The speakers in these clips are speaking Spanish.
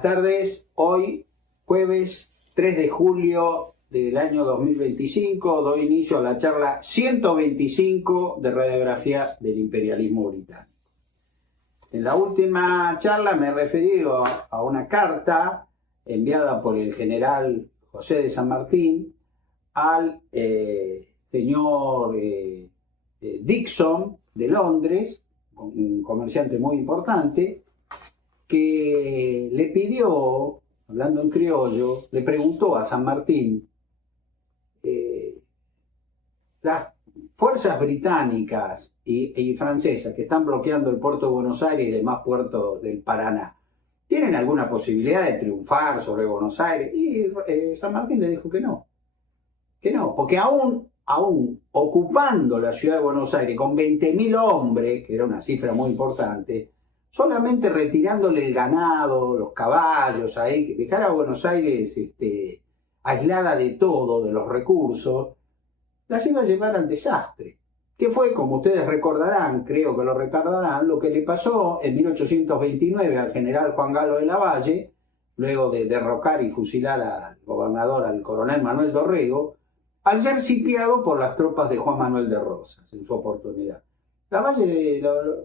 Buenas tardes. Hoy, jueves 3 de julio del año 2025, doy inicio a la charla 125 de radiografía del imperialismo británico. En la última charla me he referido a una carta enviada por el general José de San Martín al señor Dixon de Londres, un comerciante muy importante, que le pidió, hablando en criollo, le preguntó a San Martín, las fuerzas británicas y francesas que están bloqueando el puerto de Buenos Aires y demás puertos del Paraná, ¿tienen alguna posibilidad de triunfar sobre Buenos Aires? Y San Martín le dijo que no, porque aún ocupando la ciudad de Buenos Aires con 20.000 hombres, que era una cifra muy importante, solamente retirándole el ganado, los caballos, ahí, que dejar a Buenos Aires aislada de todo, de los recursos, las iba a llevar al desastre. Que fue, como ustedes recordarán, creo que lo recordarán, lo que le pasó en 1829 al general Juan Galo de Lavalle, luego de derrocar y fusilar al gobernador, al coronel Manuel Dorrego, al ser sitiado por las tropas de Juan Manuel de Rosas en su oportunidad.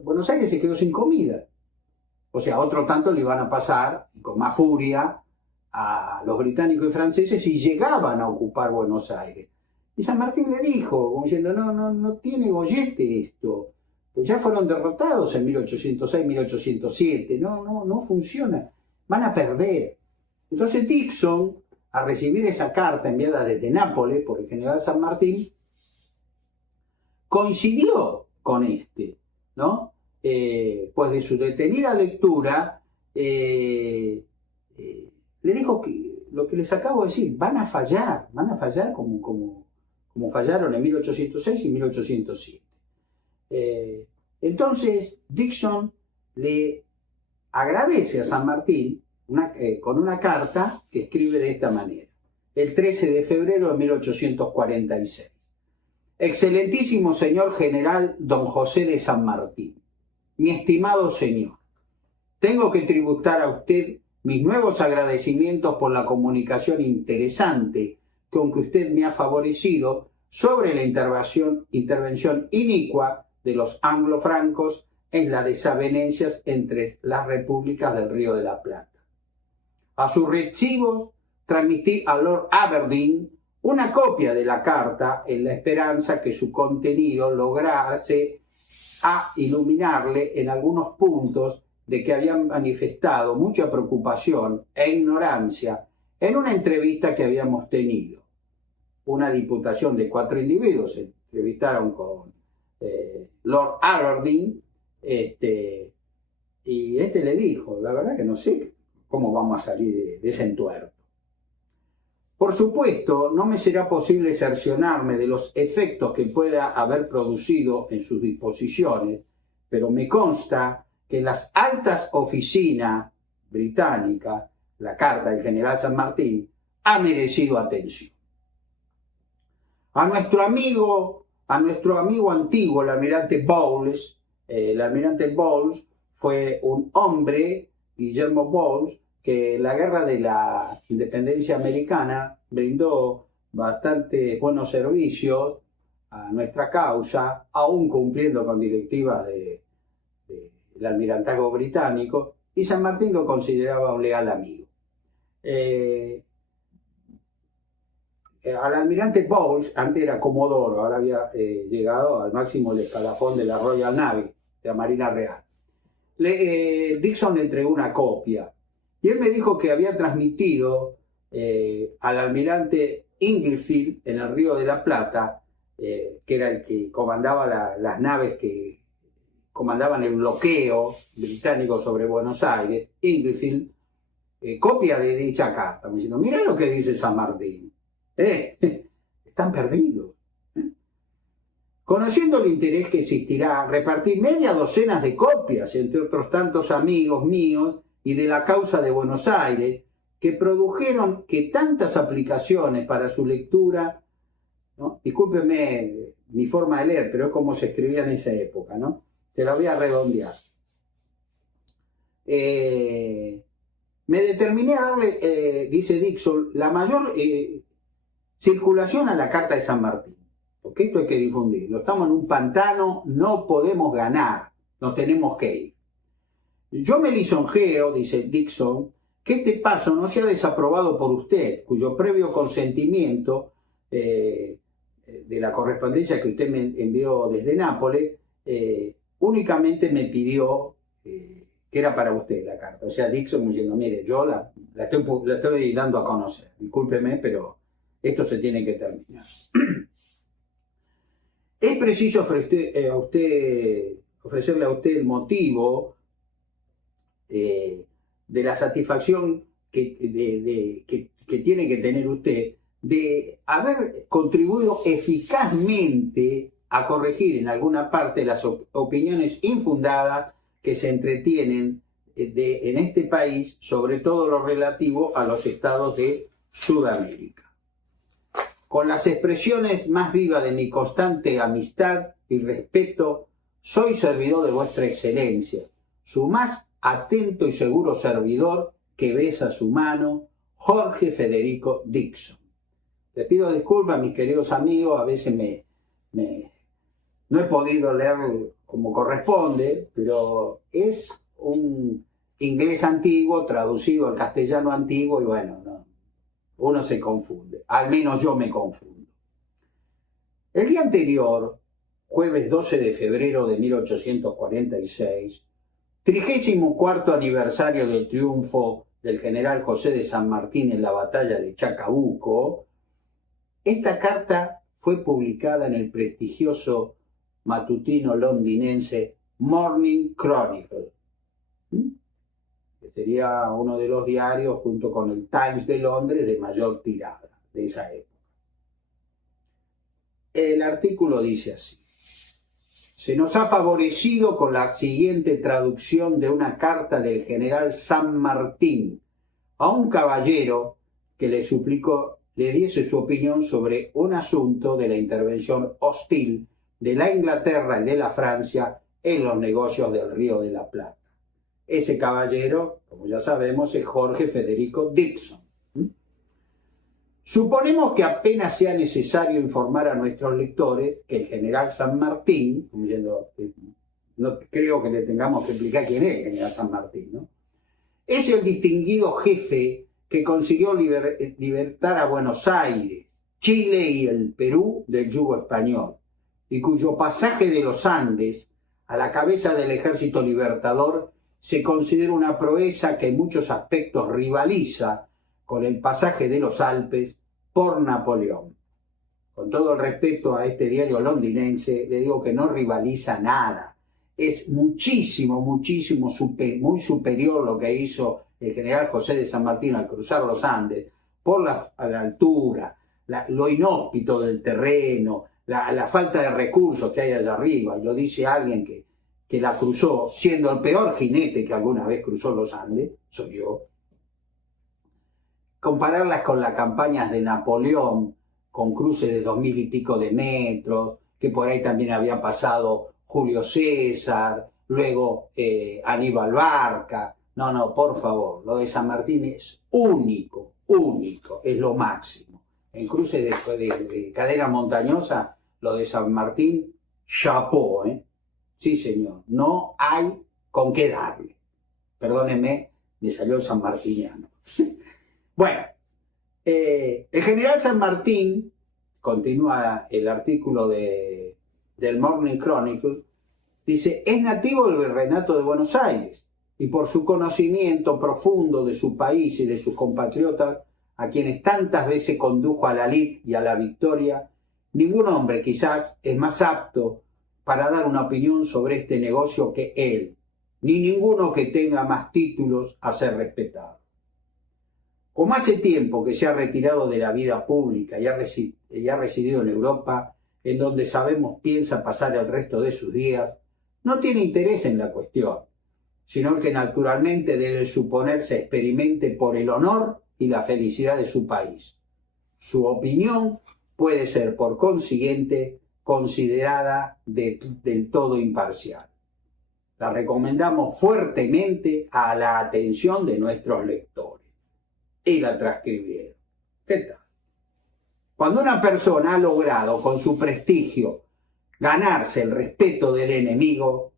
Buenos Aires se quedó sin comida. O sea, otro tanto le iban a pasar, con más furia, a los británicos y franceses si llegaban a ocupar Buenos Aires. Y San Martín le dijo, como diciendo, no tiene gollete esto. Pues ya fueron derrotados en 1806, 1807. No funciona. Van a perder. Entonces Dixon, al recibir esa carta enviada desde Nápoles por el general San Martín, coincidió con ¿no? Pues de su detenida lectura, le dijo que lo que les acabo de decir, van a fallar como fallaron en 1806 y 1807. Entonces Dixon le agradece a San Martín con una carta que escribe de esta manera, el 13 de febrero de 1846. Excelentísimo señor general don José de San Martín, mi estimado señor, tengo que tributar a usted mis nuevos agradecimientos por la comunicación interesante con que usted me ha favorecido sobre la intervención inicua de los anglo-francos en las desavenencias entre las repúblicas del Río de la Plata. A su recibo transmití a Lord Aberdeen una copia de la carta en la esperanza que su contenido lograse a iluminarle en algunos puntos de que habían manifestado mucha preocupación e ignorancia en una entrevista que habíamos tenido. Una diputación de 4 individuos se entrevistaron con Lord Aberdeen, y le dijo, la verdad que no sé cómo vamos a salir de ese entuerto. Por supuesto, no me será posible cerciorarme de los efectos que pueda haber producido en sus disposiciones, pero me consta que las altas oficinas británicas, la carta del general San Martín, ha merecido atención. A nuestro amigo antiguo, el almirante Bowles fue un hombre, Guillermo Bowles, que en la guerra de la independencia americana brindó bastante buenos servicios a nuestra causa, aún cumpliendo con directivas del almirantazgo británico, y San Martín lo consideraba un leal amigo. Al almirante Bowles, antes era comodoro, ahora había llegado al máximo del escalafón de la Royal Navy, de la Marina Real. Dixon le entregó una copia y él me dijo que había transmitido al almirante Inglefield en el Río de la Plata, que era el que comandaba las naves que comandaban el bloqueo británico sobre Buenos Aires, Inglefield, copia de dicha carta, me diciendo, mira lo que dice San Martín. Están perdidos. Conociendo el interés que existirá, repartí media docena de copias entre otros tantos amigos míos y de la causa de Buenos Aires, que produjeron que tantas aplicaciones para su lectura, ¿no? Discúlpenme mi forma de leer, pero es como se escribía en esa época, ¿no? Se la voy a redondear. me determiné a darle, dice Dixon, la mayor circulación a la Carta de San Martín, porque esto hay que difundirlo. Estamos en un pantano, no podemos ganar, nos tenemos que ir. Yo me lisonjeo, dice Dixon, que este paso no sea desaprobado por usted, cuyo previo consentimiento de la correspondencia que usted me envió desde Nápoles, únicamente me pidió que era para usted la carta. O sea, Dixon diciendo, mire, yo la estoy dando a conocer, discúlpeme, pero esto se tiene que terminar. Es preciso ofrecerle a usted el motivo de la satisfacción que tiene que tener usted de haber contribuido eficazmente a corregir en alguna parte las opiniones infundadas que se entretienen en este país, sobre todo lo relativo a los estados de Sudamérica. Con las expresiones más vivas de mi constante amistad y respeto, soy servidor de vuestra excelencia, su más atento y seguro servidor que besa su mano, Jorge Federico Dixon. Les pido disculpas, mis queridos amigos, a veces no he podido leer como corresponde, pero es un inglés antiguo traducido al castellano antiguo y bueno, no, uno se confunde, al menos yo me confundo. El día anterior, jueves 12 de febrero de 1846, 34º aniversario del triunfo del general José de San Martín en la batalla de Chacabuco, esta carta fue publicada en el prestigioso matutino londinense Morning Chronicle, que sería uno de los diarios junto con el Times de Londres de mayor tirada de esa época. El artículo dice así: se nos ha favorecido con la siguiente traducción de una carta del general San Martín a un caballero que le suplicó le diese su opinión sobre un asunto de la intervención hostil de la Inglaterra y de la Francia en los negocios del Río de la Plata. Ese caballero, como ya sabemos, es Jorge Federico Dixon. Suponemos que apenas sea necesario informar a nuestros lectores que el general San Martín, no creo que le tengamos que explicar quién es el general San Martín, ¿no?, es el distinguido jefe que consiguió libertar a Buenos Aires, Chile y el Perú del yugo español, y cuyo pasaje de los Andes a la cabeza del ejército libertador se considera una proeza que en muchos aspectos rivaliza con el pasaje de los Alpes por Napoleón. Con todo el respeto a este diario londinense, le digo que no rivaliza nada. Es muchísimo, muy superior lo que hizo el general José de San Martín al cruzar los Andes, a la altura, lo inhóspito del terreno, la falta de recursos que hay allá arriba. Y lo dice alguien que la cruzó, siendo el peor jinete que alguna vez cruzó los Andes, soy yo. Compararlas con las campañas de Napoleón, con cruces de 2000 y pico de metros, que por ahí también había pasado Julio César, luego Aníbal Barca. No, por favor, lo de San Martín es único, es lo máximo. En cruces de cadena montañosa, lo de San Martín, chapó, Sí, señor, no hay con qué darle. Perdónenme, me salió el sanmartiniano. Bueno, el general San Martín, continúa el artículo del Morning Chronicle, dice, es nativo del Virreinato de Buenos Aires y por su conocimiento profundo de su país y de sus compatriotas, a quienes tantas veces condujo a la lid y a la victoria, ningún hombre quizás es más apto para dar una opinión sobre este negocio que él, ni ninguno que tenga más títulos a ser respetado. Como hace tiempo que se ha retirado de la vida pública y ha residido en Europa, en donde sabemos piensa pasar el resto de sus días, no tiene interés en la cuestión, sino que naturalmente debe suponerse experimente por el honor y la felicidad de su país. Su opinión puede ser, por consiguiente, considerada del todo imparcial. La recomendamos fuertemente a la atención de nuestros lectores. Y la transcribieron. ¿Qué tal? Cuando una persona ha logrado con su prestigio ganarse el respeto del enemigo,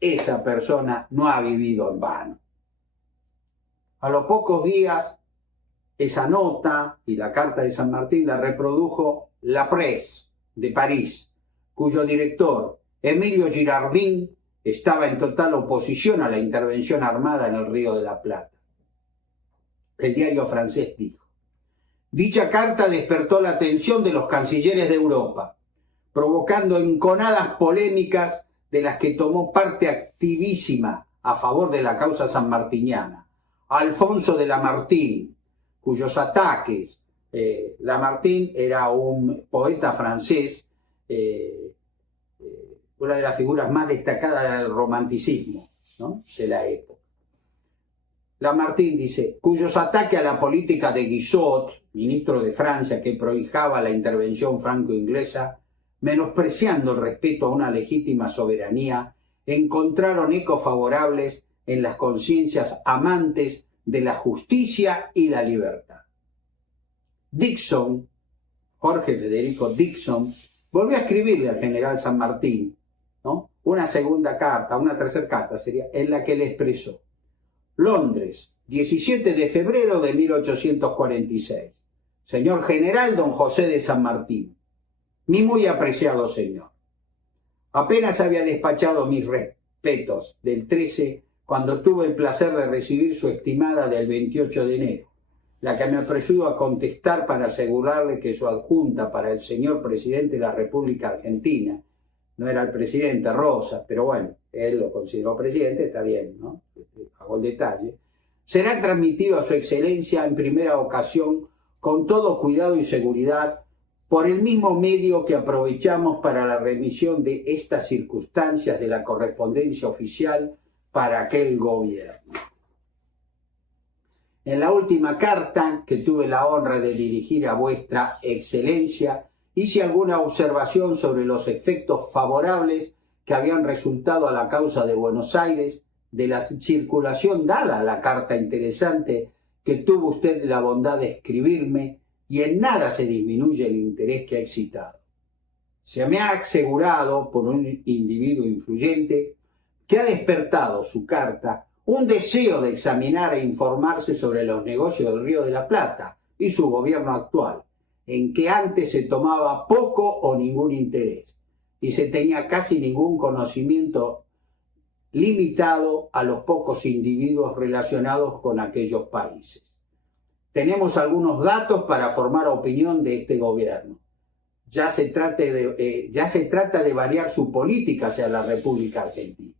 esa persona no ha vivido en vano. A los pocos días, esa nota y la carta de San Martín la reprodujo La Presse de París, cuyo director, Emilio Girardin, estaba en total oposición a la intervención armada en el Río de la Plata. El diario francés dijo: dicha carta despertó la atención de los cancilleres de Europa, provocando enconadas polémicas de las que tomó parte activísima a favor de la causa sanmartiniana Alfonso de Lamartine, cuyos ataques, Lamartine era un poeta francés, una de las figuras más destacadas del romanticismo, ¿no?, de la época. Lamartine dice, cuyos ataques a la política de Guizot, ministro de Francia, que prohijaba la intervención franco-inglesa, menospreciando el respeto a una legítima soberanía, encontraron ecos favorables en las conciencias amantes de la justicia y la libertad. Dixon, Jorge Federico Dixon, volvió a escribirle al general San Martín, ¿no?, una tercera carta sería, en la que le expresó: Londres, 17 de febrero de 1846. Señor general don José de San Martín, mi muy apreciado señor. Apenas había despachado mis respetos del 13 cuando tuve el placer de recibir su estimada del 28 de enero, la que me apresuro a contestar para asegurarle que su adjunta para el señor presidente de la República Argentina, no era el presidente Rosas, pero bueno, él lo consideró presidente, está bien, ¿no?, hago el detalle, será transmitido a su excelencia en primera ocasión con todo cuidado y seguridad por el mismo medio que aprovechamos para la remisión de estas circunstancias de la correspondencia oficial para aquel gobierno. En la última carta que tuve la honra de dirigir a vuestra excelencia, hice alguna observación sobre los efectos favorables que habían resultado a la causa de Buenos Aires de la circulación dada a la carta interesante que tuvo usted la bondad de escribirme, y en nada se disminuye el interés que ha excitado. Se me ha asegurado por un individuo influyente que ha despertado su carta un deseo de examinar e informarse sobre los negocios del Río de la Plata y su gobierno actual, en que antes se tomaba poco o ningún interés y se tenía casi ningún conocimiento, limitado a los pocos individuos relacionados con aquellos países. Tenemos algunos datos para formar opinión de este gobierno. Ya se trata de variar su política hacia la República Argentina.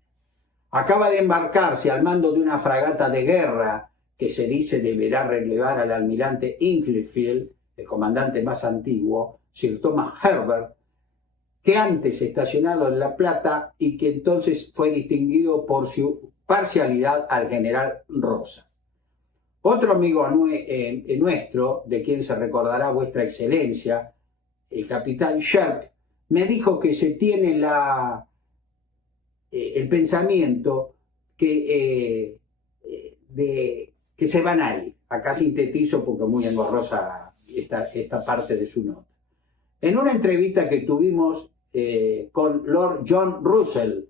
Acaba de embarcarse al mando de una fragata de guerra que se dice deberá relevar al almirante Inglefield, el comandante más antiguo, Sir Thomas Herbert, que antes estacionado en La Plata y que entonces fue distinguido por su parcialidad al general Rosas. Otro amigo nuestro, de quien se recordará vuestra excelencia, el capitán Sharp, me dijo que se tiene el pensamiento que se van a ir. Acá sintetizo porque es muy engorrosa esta parte de su nota. En una entrevista que tuvimos con Lord John Russell,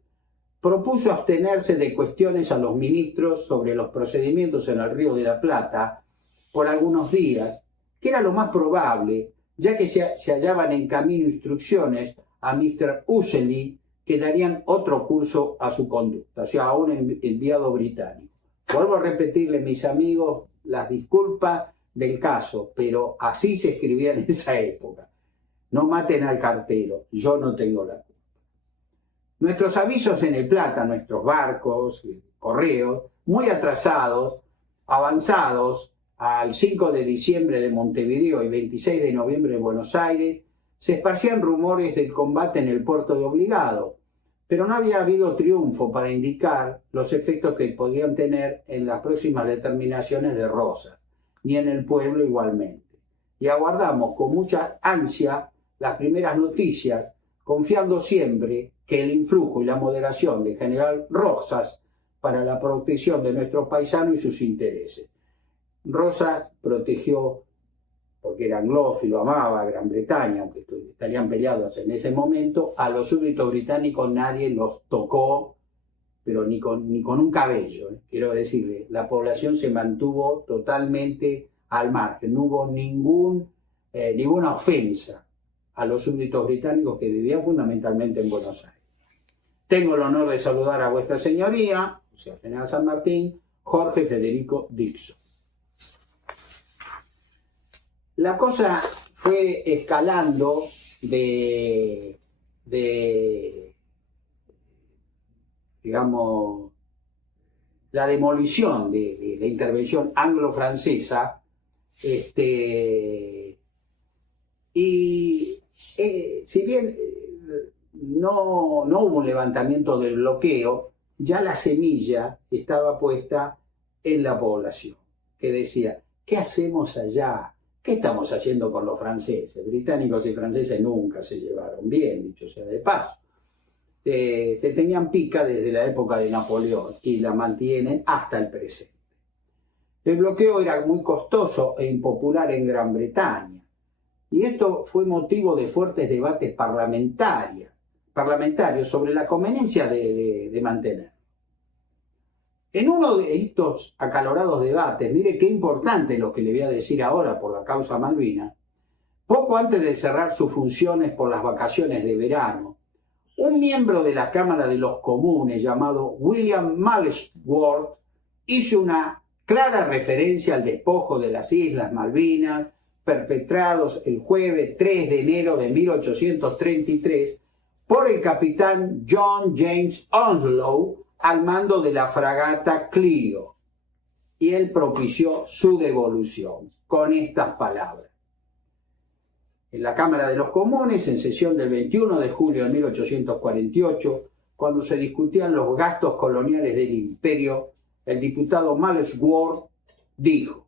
propuso abstenerse de cuestiones a los ministros sobre los procedimientos en el Río de la Plata por algunos días, que era lo más probable, ya que se hallaban en camino instrucciones a Mr. Ouseley que darían otro curso a su conducta, o sea, a un enviado británico. Vuelvo a repetirle, mis amigos, las disculpas del caso, pero así se escribía en esa época. No maten al cartero, yo no tengo la culpa. Nuestros avisos en el Plata, nuestros barcos, correos, muy atrasados, avanzados al 5 de diciembre de Montevideo y 26 de noviembre de Buenos Aires, se esparcían rumores del combate en el puerto de Obligado, pero no había habido triunfo para indicar los efectos que podían tener en las próximas determinaciones de Rosas, ni en el pueblo igualmente. Y aguardamos con mucha ansia las primeras noticias, confiando siempre que el influjo y la moderación del general Rosas para la protección de nuestros paisanos y sus intereses. Rosas protegió, porque era anglófilo, amaba a Gran Bretaña, aunque estarían peleados en ese momento, a los súbditos británicos nadie los tocó, pero ni con un cabello. Quiero decirle, la población se mantuvo totalmente al margen, no hubo ninguna ofensa a los súbditos británicos que vivían fundamentalmente en Buenos Aires. Tengo el honor de saludar a vuestra señoría, o sea, General San Martín, Jorge Federico Dixon. La cosa fue escalando digamos, la demolición de la intervención anglo-francesa, si bien no hubo un levantamiento del bloqueo, ya la semilla estaba puesta en la población, que decía, ¿qué hacemos allá? ¿Qué estamos haciendo con los franceses? Británicos y franceses nunca se llevaron bien, dicho sea de paso. Se tenían pica desde la época de Napoleón y la mantienen hasta el presente. El bloqueo era muy costoso e impopular en Gran Bretaña, y esto fue motivo de fuertes debates parlamentarios sobre la conveniencia de mantener. En uno de estos acalorados debates, mire qué importante lo que le voy a decir ahora por la causa Malvinas, poco antes de cerrar sus funciones por las vacaciones de verano, un miembro de la Cámara de los Comunes llamado William Malesworth hizo una clara referencia al despojo de las Islas Malvinas perpetrados el jueves 3 de enero de 1833 por el capitán John James Onslow al mando de la fragata Clio, y él propició su devolución con estas palabras. En la Cámara de los Comunes, en sesión del 21 de julio de 1848, cuando se discutían los gastos coloniales del imperio, el diputado Malesworth dijo: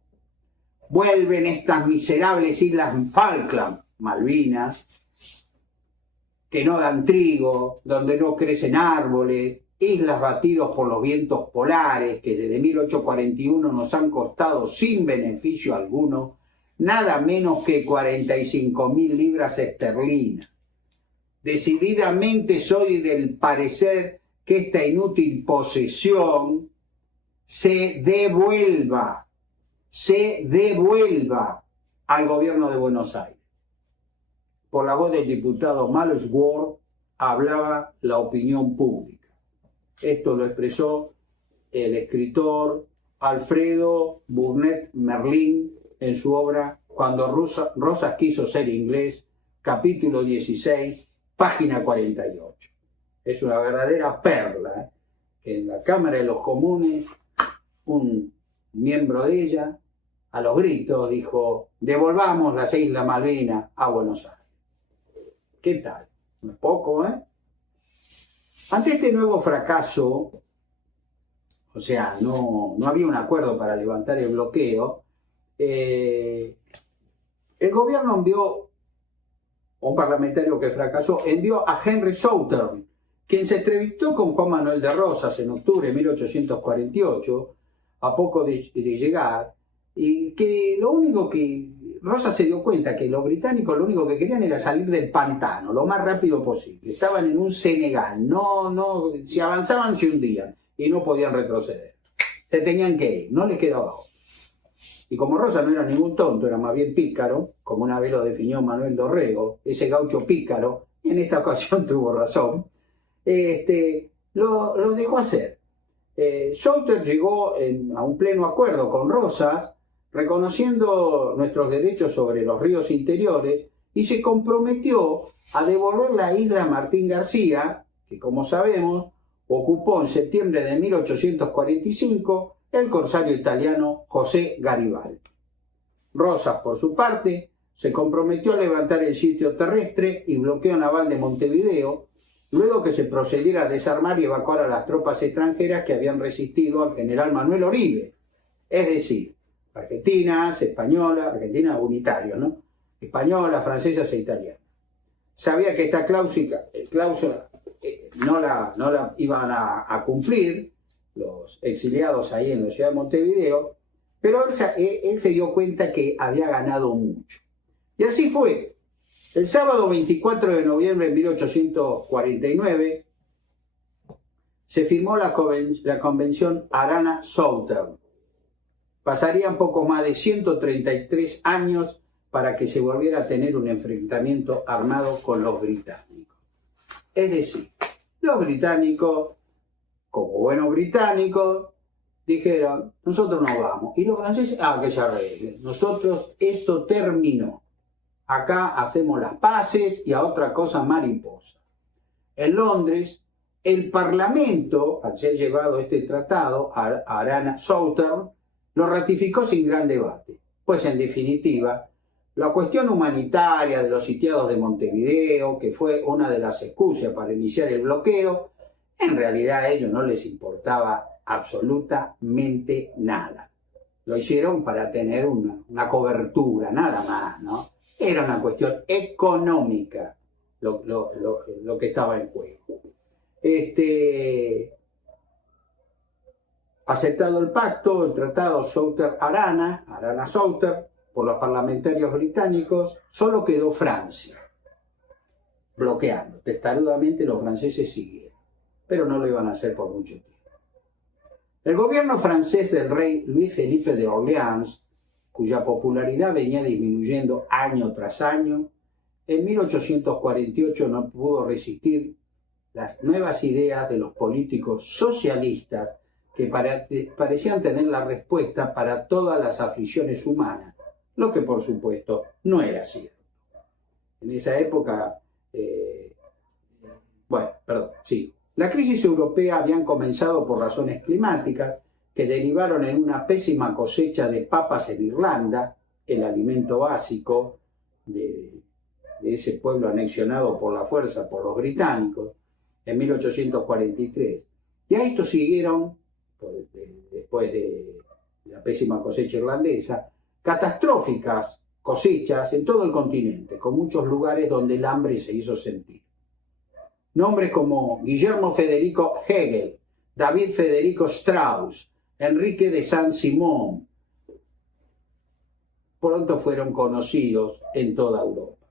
vuelven estas miserables islas Falkland, Malvinas, que no dan trigo, donde no crecen árboles, islas batidos por los vientos polares que desde 1841 nos han costado sin beneficio alguno nada menos que 45.000 libras esterlinas. Decididamente soy del parecer que esta inútil posesión se devuelva al gobierno de Buenos Aires. Por la voz del diputado Malesworth hablaba la opinión pública. Esto lo expresó el escritor Alfredo Burnett Merlin en su obra Cuando Rosas quiso ser inglés, capítulo 16, página 48. Es una verdadera perla. En la Cámara de los Comunes, un miembro de ella, a los gritos, dijo: devolvamos las Islas Malvinas a Buenos Aires. ¿Qué tal? No es poco, ¿eh? Ante este nuevo fracaso, o sea, no había un acuerdo para levantar el bloqueo, el gobierno envió, un parlamentario que fracasó, envió a Henry Southern, quien se entrevistó con Juan Manuel de Rosas en octubre de 1848, a poco de llegar, y que lo único que Rosas se dio cuenta que los británicos lo único que querían era salir del pantano lo más rápido posible. Estaban en un Senegal, si avanzaban se hundían y no podían retroceder. Se tenían que ir, no les quedaba otra. Y como Rosas no era ningún tonto, era más bien pícaro, como una vez lo definió Manuel Dorrego, ese gaucho pícaro, y en esta ocasión tuvo razón, lo dejó hacer. Southern llegó a un pleno acuerdo con Rosas, reconociendo nuestros derechos sobre los ríos interiores, y se comprometió a devolver la isla Martín García, que como sabemos ocupó en septiembre de 1845 el corsario italiano José Garibaldi. Rosas, por su parte, se comprometió a levantar el sitio terrestre y bloqueo naval de Montevideo, luego que se procediera a desarmar y evacuar a las tropas extranjeras que habían resistido al general Manuel Oribe, es decir, argentinas, españolas, argentinas unitarios, ¿no? Españolas, francesas e italianas. sabía que esta cláusula no la iban a cumplir los exiliados ahí en la ciudad de Montevideo, pero él se dio cuenta que había ganado mucho. Y así fue. El sábado 24 de noviembre de 1849 se firmó la convención Arana-Southern. Pasarían poco más de 133 años para que se volviera a tener un enfrentamiento armado con los británicos. Es decir, los británicos, como buenos británicos, dijeron, nosotros nos vamos. Y los franceses, que se arreglen. Nosotros, esto terminó. Acá hacemos las paces y a otra cosa mariposa. En Londres, el Parlamento, al ser llevado este tratado, Arana-Southern, lo ratificó sin gran debate. Pues en definitiva, la cuestión humanitaria de los sitiados de Montevideo, que fue una de las excusas para iniciar el bloqueo, en realidad a ellos no les importaba absolutamente nada. Lo hicieron para tener una cobertura, nada más, ¿no? Era una cuestión económica lo que estaba en juego. Aceptado el pacto, el tratado Arana-Southern, por los parlamentarios británicos, solo quedó Francia, bloqueando. Testarudamente los franceses siguieron, pero no lo iban a hacer por mucho tiempo. El gobierno francés del rey Luis Felipe de Orleans, cuya popularidad venía disminuyendo año tras año, en 1848 no pudo resistir las nuevas ideas de los políticos socialistas que parecían tener la respuesta para todas las aflicciones humanas, lo que por supuesto no era cierto. En esa época, la crisis europea habían comenzado por razones climáticas que derivaron en una pésima cosecha de papas en Irlanda, el alimento básico de ese pueblo anexionado por la fuerza por los británicos en 1843. Y a esto siguieron, después de la pésima cosecha irlandesa, catastróficas cosechas en todo el continente, con muchos lugares donde el hambre se hizo sentir. Nombres como Guillermo Federico Hegel, David Federico Strauss, Enrique de Saint-Simon, pronto fueron conocidos en toda Europa.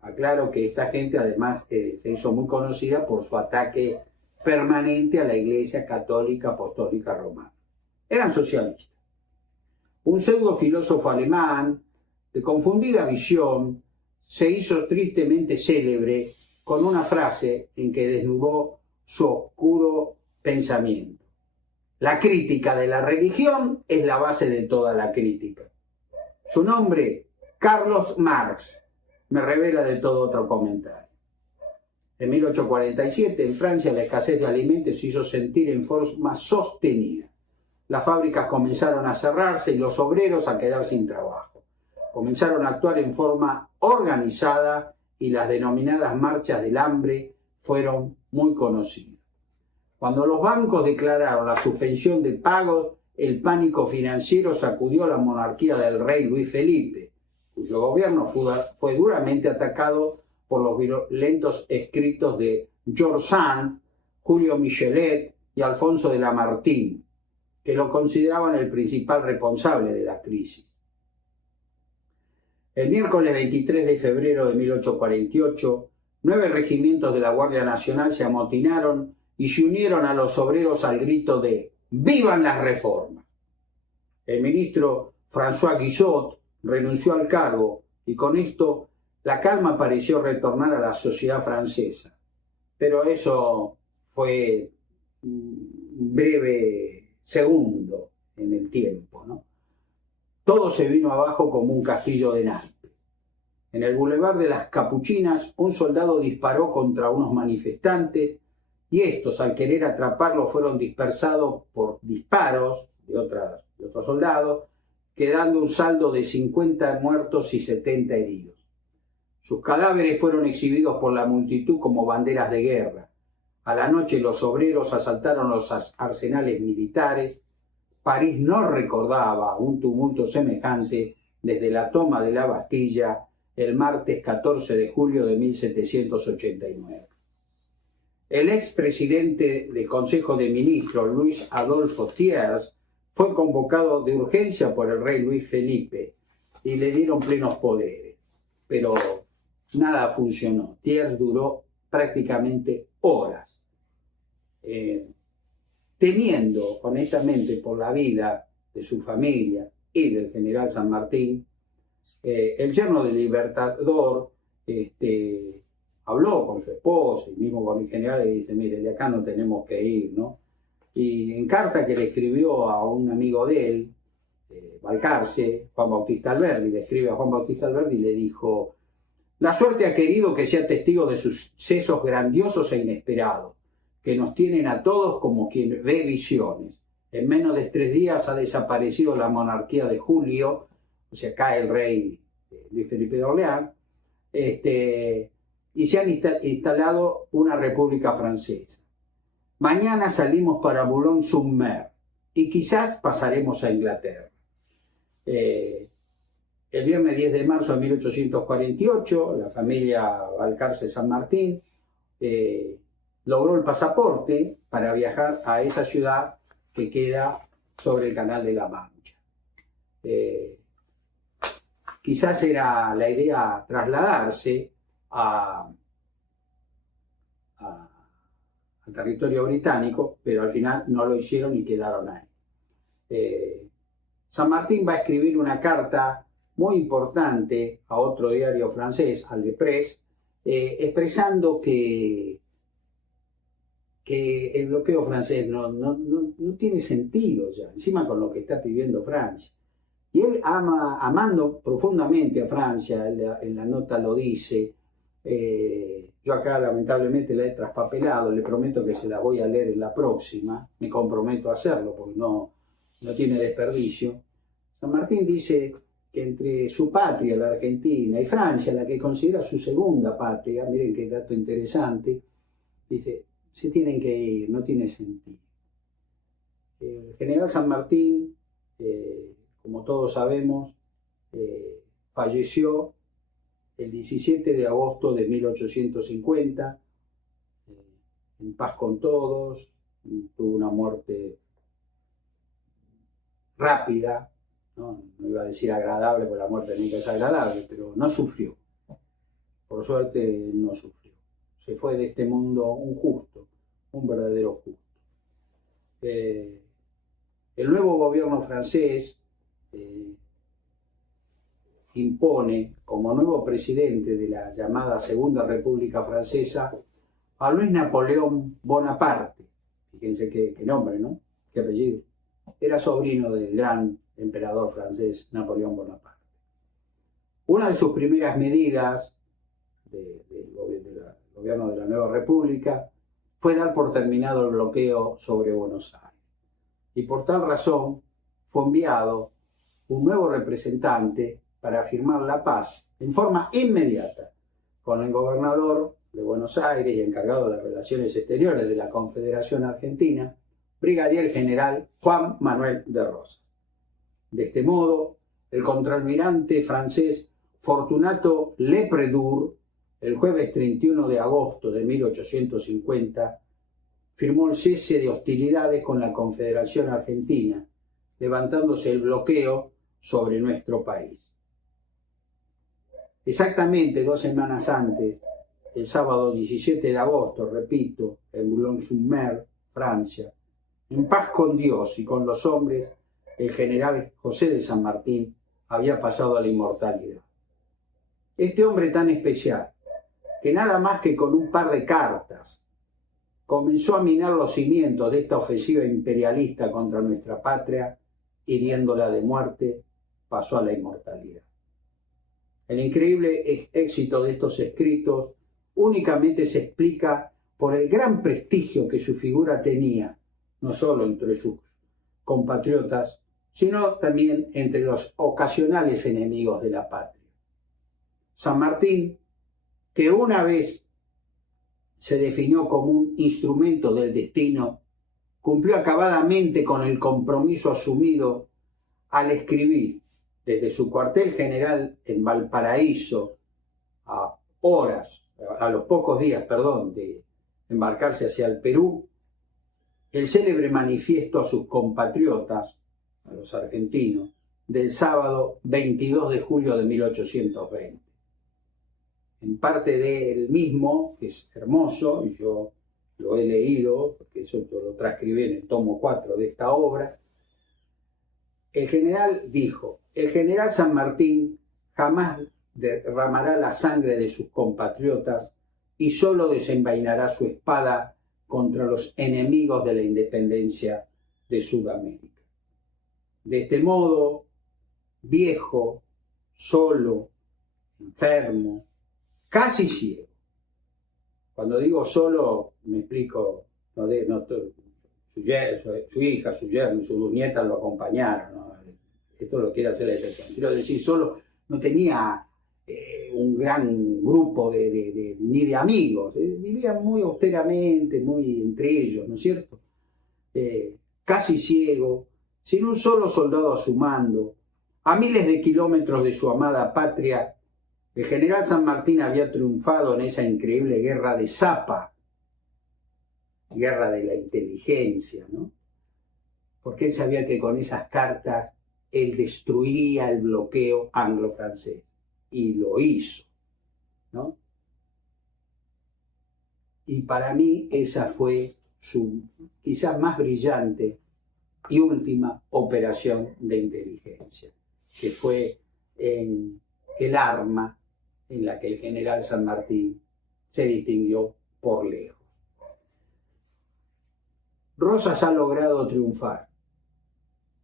Aclaro que esta gente además se hizo muy conocida por su ataque permanente a la Iglesia Católica Apostólica Romana. Eran socialistas. Un pseudo filósofo alemán de confundida visión se hizo tristemente célebre con una frase en que desnudó su oscuro pensamiento. La crítica de la religión es la base de toda la crítica. Su nombre, Carlos Marx, me revela de todo otro comentario. En 1847, en Francia, la escasez de alimentos se hizo sentir en forma sostenida. Las fábricas comenzaron a cerrarse y los obreros a quedar sin trabajo. Comenzaron a actuar en forma organizada y las denominadas marchas del hambre fueron muy conocidas. Cuando los bancos declararon la suspensión de pagos, el pánico financiero sacudió la monarquía del rey Luis Felipe, cuyo gobierno fue duramente atacado por los violentos escritos de George Sand, Julio Michelet y Alfonso de Lamartine, que lo consideraban el principal responsable de la crisis. El miércoles 23 de febrero de 1848, 9 regimientos de la Guardia Nacional se amotinaron y se unieron a los obreros al grito de ¡Vivan las reformas! El ministro François Guizot renunció al cargo y con esto la calma pareció retornar a la sociedad francesa. Pero eso fue un breve segundo en el tiempo, ¿no? Todo se vino abajo como un castillo de naipes. En el Boulevard de las Capuchinas, un soldado disparó contra unos manifestantes y estos, al querer atraparlos, fueron dispersados por disparos de otros soldados, quedando un saldo de 50 muertos y 70 heridos. Sus cadáveres fueron exhibidos por la multitud como banderas de guerra. A la noche los obreros asaltaron los arsenales militares. París no recordaba un tumulto semejante desde la toma de la Bastilla el martes 14 de julio de 1789. El expresidente del Consejo de Ministros, Luis Adolfo Thiers, fue convocado de urgencia por el rey Luis Felipe y le dieron plenos poderes, pero nada funcionó. Thiers duró prácticamente horas, temiendo honestamente por la vida de su familia y del general San Martín. El yerno del Libertador habló con su esposa y mismo con el general y dice, mire, de acá no tenemos que ir, ¿no? Y en carta que le escribió a un amigo de él, Balcarce, Juan Bautista Alberdi, le escribe a Juan Bautista Alberdi y le dijo, la suerte ha querido que sea testigo de sucesos grandiosos e inesperados, que nos tienen a todos como quien ve visiones. En menos de 3 días ha desaparecido la monarquía de Julio, o sea, cae el rey Luis Felipe de Orleans, y se han instalado una república francesa. Mañana salimos para Boulogne-sur-Mer y quizás pasaremos a Inglaterra. El viernes 10 de marzo de 1848, la familia Balcarce San Martín logró el pasaporte para viajar a esa ciudad que queda sobre el Canal de la Mancha. Quizás era la idea trasladarse al territorio británico, pero al final no lo hicieron y quedaron ahí. San Martín va a escribir una carta muy importante a otro diario francés, al Le Presse, expresando que el bloqueo francés no tiene sentido ya, encima con lo que está pidiendo Francia. Y él amando profundamente a Francia, en la nota lo dice, yo acá lamentablemente la he traspapelado, le prometo que se la voy a leer en la próxima, me comprometo a hacerlo porque no tiene desperdicio. San Martín dice que entre su patria, la Argentina, y Francia, la que considera su segunda patria, miren qué dato interesante, dice, se tienen que ir, no tiene sentido. El general San Martín, como todos sabemos, falleció el 17 de agosto de 1850, en paz con todos, tuvo una muerte rápida, no iba a decir agradable, porque la muerte nunca es agradable, pero no sufrió. Por suerte no sufrió. Se fue de este mundo un justo, un verdadero justo. El nuevo gobierno francés impone como nuevo presidente de la llamada Segunda República Francesa a Luis Napoleón Bonaparte. Fíjense qué nombre, ¿no? Qué apellido. Era sobrino del gran emperador francés Napoleón Bonaparte. Una de sus primeras medidas del gobierno de la nueva república fue dar por terminado el bloqueo sobre Buenos Aires. Y por tal razón fue enviado un nuevo representante para firmar la paz en forma inmediata con el gobernador de Buenos Aires y encargado de las relaciones exteriores de la Confederación Argentina, brigadier general Juan Manuel de Rosas. De este modo, el contraalmirante francés Fortunato Lepredour, el jueves 31 de agosto de 1850, firmó el cese de hostilidades con la Confederación Argentina, levantándose el bloqueo sobre nuestro país. Exactamente 2 semanas antes, el sábado 17 de agosto, repito, en Boulogne-sur-Mer, Francia, en paz con Dios y con los hombres, el general José de San Martín había pasado a la inmortalidad. Este hombre tan especial, que nada más que con un par de cartas comenzó a minar los cimientos de esta ofensiva imperialista contra nuestra patria, hiriéndola de muerte, pasó a la inmortalidad. El increíble éxito de estos escritos únicamente se explica por el gran prestigio que su figura tenía, no solo entre sus compatriotas, sino también entre los ocasionales enemigos de la patria. San Martín, que una vez se definió como un instrumento del destino, cumplió acabadamente con el compromiso asumido al escribir desde su cuartel general en Valparaíso horas, a los pocos días, perdón, de embarcarse hacia el Perú, el célebre manifiesto a sus compatriotas, a los argentinos, del sábado 22 de julio de 1820. En parte del mismo, que es hermoso, y yo lo he leído, porque eso yo lo transcribí en el tomo 4 de esta obra, el general dijo: el general San Martín jamás derramará la sangre de sus compatriotas y solo desenvainará su espada contra los enemigos de la independencia de Sudamérica. De este modo, viejo, solo, enfermo, casi ciego. Cuando digo solo, me explico, su hija, su yerno y sus nietas lo acompañaron, ¿no? Esto lo quiere hacer la excepción. Quiero decir, solo no tenía un gran grupo ni de amigos, vivían muy austeramente, muy entre ellos, ¿no es cierto? Casi ciego, sin un solo soldado a su mando, a miles de kilómetros de su amada patria, el general San Martín había triunfado en esa increíble guerra de Zapa, guerra de la inteligencia, ¿no? Porque él sabía que con esas cartas él destruiría el bloqueo anglo-francés. Y lo hizo, ¿no? Y para mí esa fue su quizás más brillante y última operación de inteligencia, que fue el arma en la que el general San Martín se distinguió por lejos. Rosas ha logrado triunfar.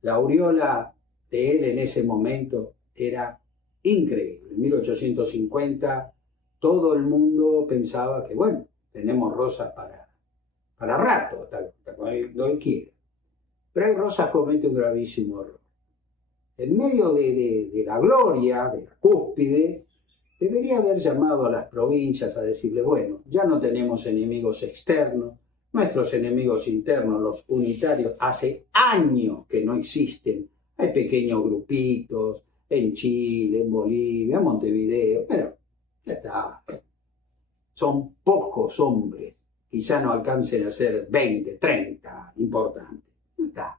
La aureola de él en ese momento era increíble. En 1850 todo el mundo pensaba que, bueno, tenemos Rosas para rato, hasta cuando él quiera. Pero ahí Rosas comete un gravísimo error. En medio de la gloria, de la cúspide, debería haber llamado a las provincias a decirle: bueno, ya no tenemos enemigos externos, nuestros enemigos internos, los unitarios, hace años que no existen. Hay pequeños grupitos en Chile, en Bolivia, en Montevideo, pero ya está. Son pocos hombres, quizá no alcancen a ser 20, 30 importantes. Ya está.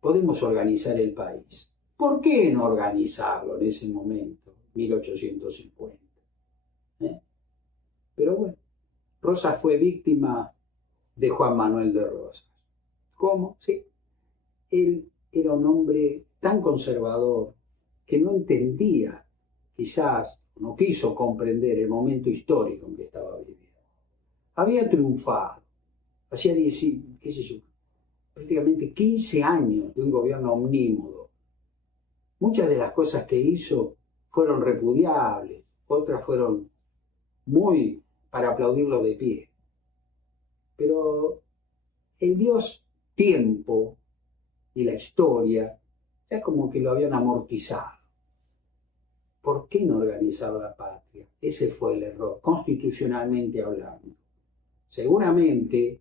Podemos organizar el país. ¿Por qué no organizarlo en ese momento, 1850? Pero bueno, Rosas fue víctima de Juan Manuel de Rosas. ¿Cómo? Sí. Él era un hombre tan conservador que no entendía, quizás no quiso comprender el momento histórico en que estaba viviendo. Había triunfado, hacía prácticamente 15 años de un gobierno omnímodo. Muchas de las cosas que hizo fueron repudiables, otras fueron muy para aplaudirlo de pie. Pero el dios tiempo y la historia ya como que lo habían amortizado. ¿Por qué no organizar la patria? Ese fue el error, constitucionalmente hablando. Seguramente,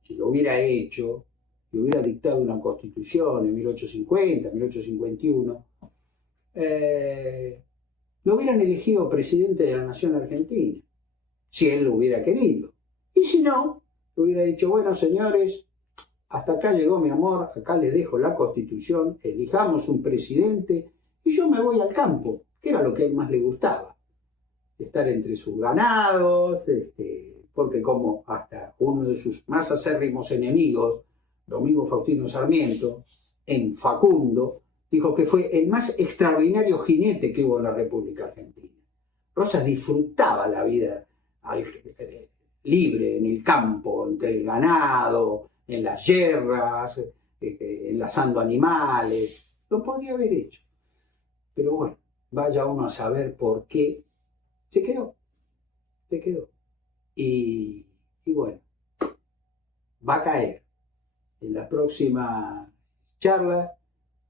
si lo hubiera hecho, y hubiera dictado una constitución en 1850, 1851, lo hubieran elegido presidente de la nación argentina, si él lo hubiera querido. Y si no, le hubiera dicho: bueno, señores, hasta acá llegó mi amor, acá les dejo la constitución, elijamos un presidente y yo me voy al campo, que era lo que a él más le gustaba. Estar entre sus ganados, porque como hasta uno de sus más acérrimos enemigos, Domingo Faustino Sarmiento, en Facundo, dijo que fue el más extraordinario jinete que hubo en la República Argentina. Rosas disfrutaba la vida libre en el campo, entre el ganado, en las yerras, enlazando animales. Lo podría haber hecho. Pero bueno, vaya uno a saber por qué se quedó. Y bueno, va a caer en la próxima charla,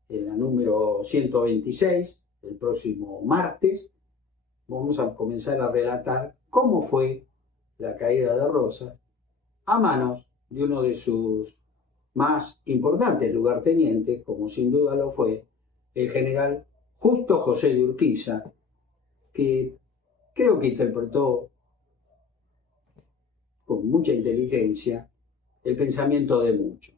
en la número 126, el próximo martes. Vamos a comenzar a relatar cómo fue la caída de Rosas a manos de uno de sus más importantes lugartenientes, como sin duda lo fue el general Justo José de Urquiza, que creo que interpretó con mucha inteligencia el pensamiento de muchos,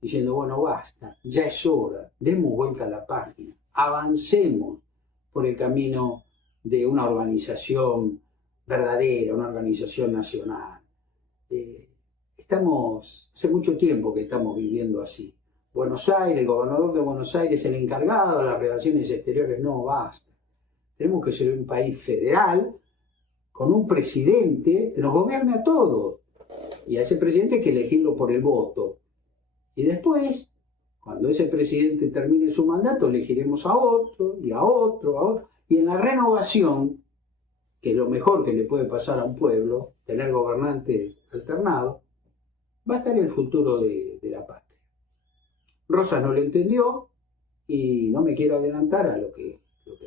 diciendo, bueno, basta, ya es hora, demos vuelta a la página, avancemos por el camino de una organización verdadera, una organización nacional. Hace mucho tiempo que estamos viviendo así. Buenos Aires, el gobernador de Buenos Aires, el encargado de las relaciones exteriores, no basta. Tenemos que ser un país federal, con un presidente que nos gobierne a todos. Y a ese presidente hay que elegirlo por el voto. Y después, cuando ese presidente termine su mandato, elegiremos a otro, y a otro, a otro. Y en la renovación, que es lo mejor que le puede pasar a un pueblo, tener gobernantes alternados, va a estar el futuro de la patria. Rosas no lo entendió y no me quiero adelantar a lo que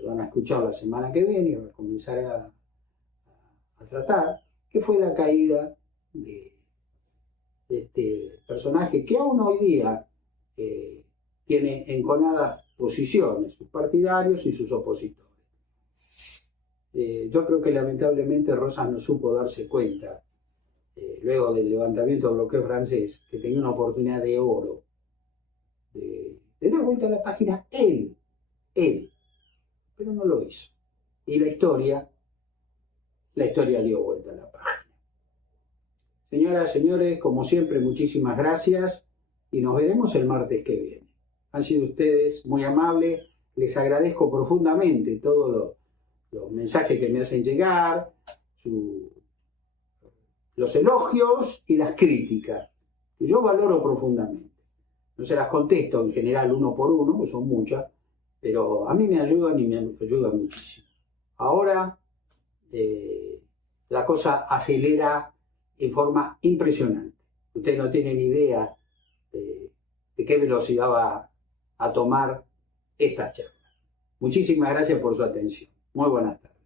van a escuchar la semana que viene y va a comenzar a tratar, que fue la caída de este personaje que aún hoy día tiene enconadas posiciones, sus partidarios y sus opositores. Yo creo que lamentablemente Rosas no supo darse cuenta, luego del levantamiento del bloqueo francés, que tenía una oportunidad de oro de dar vuelta a la página él, pero no lo hizo. Y la historia dio vuelta a la página. Señoras, señores, como siempre, muchísimas gracias y nos veremos el martes que viene. Han sido ustedes muy amables, les agradezco profundamente todos los mensajes que me hacen llegar, los elogios y las críticas, que yo valoro profundamente. No se las contesto en general uno por uno, pues son muchas, pero a mí me ayudan y me ayudan muchísimo. Ahora la cosa acelera en forma impresionante. Ustedes no tienen idea de qué velocidad va a tomar esta charla. Muchísimas gracias por su atención. Muy buenas tardes.